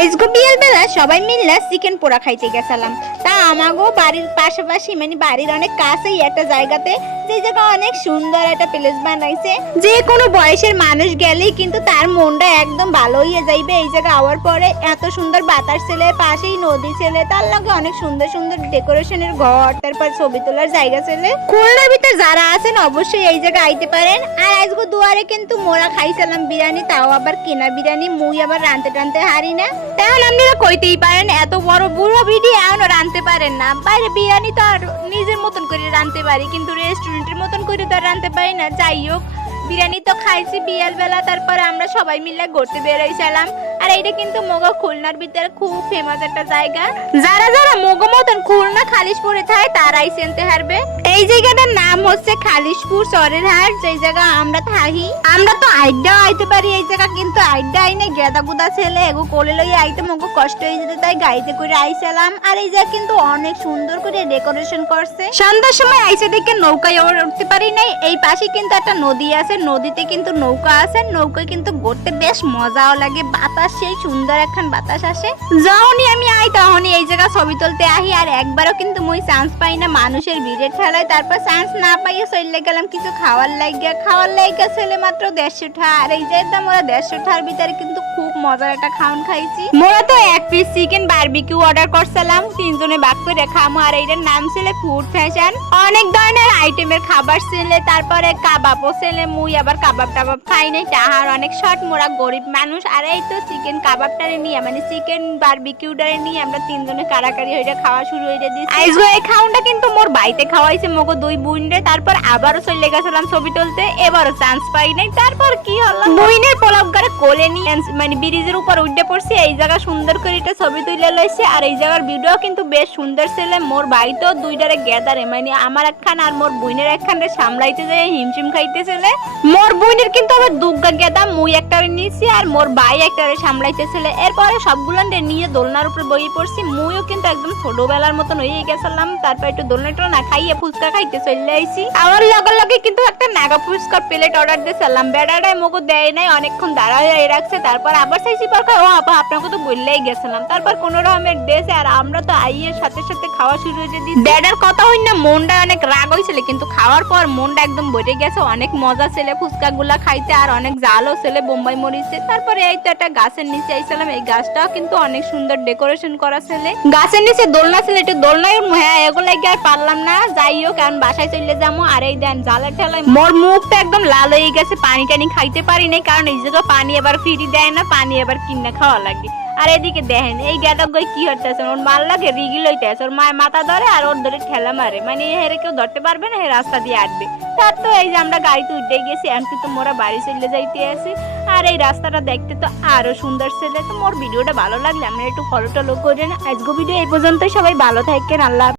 আজগো বিয়ের বেলা সবাই মিলে চিকেন পোড়া খাইতে গেছিলাম। তা আমাগো বাড়ির পাশাপাশি মানে বাড়ির অনেক কাছেই একটা জায়গাতে, যে জায়গা অনেক সুন্দর একটা প্লেস বানাইছে, যে কোনো বয়সের মানুষ গেলেই কিন্তু তার মনটা একদম ভালো হয়ে যাইবে। এই জায়গা আওয়ার পরে এত সুন্দর বাতাস ছেলে, পাশেই নদী ছেলে, তার লগে অনেক সুন্দর সুন্দর ডেকোরেশনের ঘর, তারপর ছবি তোলার জায়গা ছেলে। খুলনার ভিতরে যারা আছেন অবশ্যই এই জায়গা আইতে পারেন। আর আজকে দুয়ারে কিন্তু মোরা খাইছিলাম বিরিয়ানি, তাও আবার কেনা বিরিয়ানি। মুই আবার রানতে টানতে হারি না, তাহলে আপনারা কইতেই পারেন এত বড় বুড়ো ভিডিও এখনো রানতে পারেন না। বাইরে বিরিয়ানি তো আর নিজের মতন করে রানতে পারি, কিন্তু রেস্টুরেন্টের মতন করে তো আর রানতে পারি না। যাই হোক, বিরিয়ানি তো খাইছি বিয়াল বেলা, তারপরে আমরা সবাই মিলে ঘুরতে বেরোইছিলাম। আর এইটা কিন্তু মোগো খুলনার ভিতরে খুব ফেমাস একটা জায়গা। যারা যারা মোগো মতন খুলনা খালিশপুরে থাকে তারাই চিনতে পারবে। এই জায়গাটার নাম হচ্ছে খালিশপুর চরের হাট, যে জায়গা আমরা থাকি। আমরা তো আইডা আইতে পারি এই জায়গা, কিন্তু আইডা আইনে গেদা গুদা ছেলে এগো কোলে লই আইতে মোগো কষ্ট হয়ে যেতে, তাই গাড়িতে করে আইছিলাম। আর এই জায়গা কিন্তু অনেক সুন্দর করে ডেকোরেশন করছে। সন্ধ্যার সময় আইসে দেখে নৌকায় উঠতে পারি নাই। এই পাশে কিন্তু একটা নদী আছে, নদীতে কিন্তু নৌকা আছে। নৌকায় কিন্তু ঘুরতে বেশ মজাও লাগে, বাতাস সেই সুন্দর একখান বাতাস আসে। যখনই আমি আই তখনই এই জায়গা ছবি তুলতে আহি। আর একবারও কিন্তু মই চান্স পাই না মানুষের ভিড়ের ঠেলায়। তারপর চান্স না পাইয়ে চলে গেলাম কিছু খাওয়ার লাগিয়া ছেলে মাত্র 150 টাকা। আর এই যে মোরা 150 টাকার ভিতরে কিন্তু খুব মজার একটা খাওয়ান খাইছি। মোরা তো 1 পিস চিকেন বারবিকিউ অর্ডার করছিলাম, 3 জনে ভাগ করে খামো। আর এইটার নাম ছিল ফুড ফ্যাশন। অনেক ধরনের আইটেমের খাবার ছিল, তারপরে কাবাবও ছিল। মুই আবার কাবাব টাবাব খাই নাই, টাহার অনেক শর্ট, মোরা গরিব মানুষ। আর এই তো চিকেন কাবাবটারে নিয়ে মানে চিকেন বারবিকিউটারে নিয়ে আমরা 3 জনে কারাকারি হইটা খাওয়া শুরু হইতে দিছি। আইজগো এই খাওনটা কিন্তু মোর বাইতে খাওয়াইছে মোগো 2 বুইনরে। তারপর আবারও চলে গেছিলাম ছবি তুলতে, এবারও চান্স পাই নাই। তারপর কি হলো, বুইনের পোলাপগারে কোলে নিয়ে মানে ব্রিজের উপর উঠে পড়ছি। এই জায়গা সুন্দর করে এটা ছবি তুলে লইছে। আর এই জায়গার ভিডিও কিন্তু বেশ সুন্দর ছিল। মোর ভাই তো দুইটারে গেদারে মানে আমার একখান আর মোর বুইনের একখানে সামলাইতে যায় হিমশিম খাইতেছিল। মোর বুইনের কিন্তু আবার দুগ্গা গেদা, মুই একটারে নিয়েছি আর মোর ভাই একটারে সামলাইতেছিল। এরপরে সবগুলো নিয়ে দোলনার উপর বইয়ে পড়ছি। মুইও কিন্তু একদম ছোটবেলার মতন হয়ে গেছিলাম। তারপর একটু দোলনাটা না খাইয়ে ফুচকা খাইতে চলে আইছি। আমার লগে লগে কিন্তু একটা নাগা ফুচকার প্লেট অর্ডার দিয়েছিলাম, বেড়াটাই মগো দেয় নাই, অনেকক্ষণ দাঁড়ায় রাখছে। তারপর আবার চাইছি পরকার, ও আপা আপনাকে তো বললেই গেছিলাম। তারপর কোন রকমের ডেসে আর আমরা তো আইয়ের সাথে সাথে খাওয়া শুরু হয়ে দিই। ড্যাডার কথা হই না, মনটা অনেক রাগ হয়েছিল, কিন্তু খাওয়ার পর মনটা একদম বেড়ে গেছে। অনেক মজা ছেলে ফুচকা গুলা খাইতে, আর অনেক জালও ছেলে বোম্বাই মরিছে। তারপরে এই তো একটা গাছের নিচে আইছিলাম। এই গাছটাও কিন্তু অনেক সুন্দর ডেকোরেশন করা ছেলে। গাছের নিচে দোলনা ছেলে, একটু দোলনায় হ্যাঁ এগুলো আর পারলাম না। যাই হোক কারণ বাসায় চলে যাবো। আর এই দেন জালের ঠেলায় মোর মুখটা একদম লাল হয়ে গেছে। পানি টানি খাইতে পারি নাই, কারণ এই জায়গা পানি আবার ফ্রি দেয় না, পানি আবার কিনে খাওয়া লাগে। আর এদিকে দেখেন এই গেটক গই কি হতেছে, ওর মাল লাগে রিগি লইতেছে। ওর মায়ের মাথা ধরে আর ওর ধরে ঠেলা মারে, মানে হেরে কেউ ধরতে পারবে না, হে রাস্তা দিয়ে আসবে। তার তো এই যে আমরা গাড়িতে উঠে গেছি, এখন তো মোরা বাড়ি চলে যাইতে আছি। আর এই রাস্তাটা দেখতে তো আরো সুন্দর ছেলে। তো মোর ভিডিওটা ভালো লাগলে আমরা একটু ফলো টলো করেন। আজকে ভিডিও এই পর্যন্তই, সবাই ভালো থাকেন, আল্লাহ।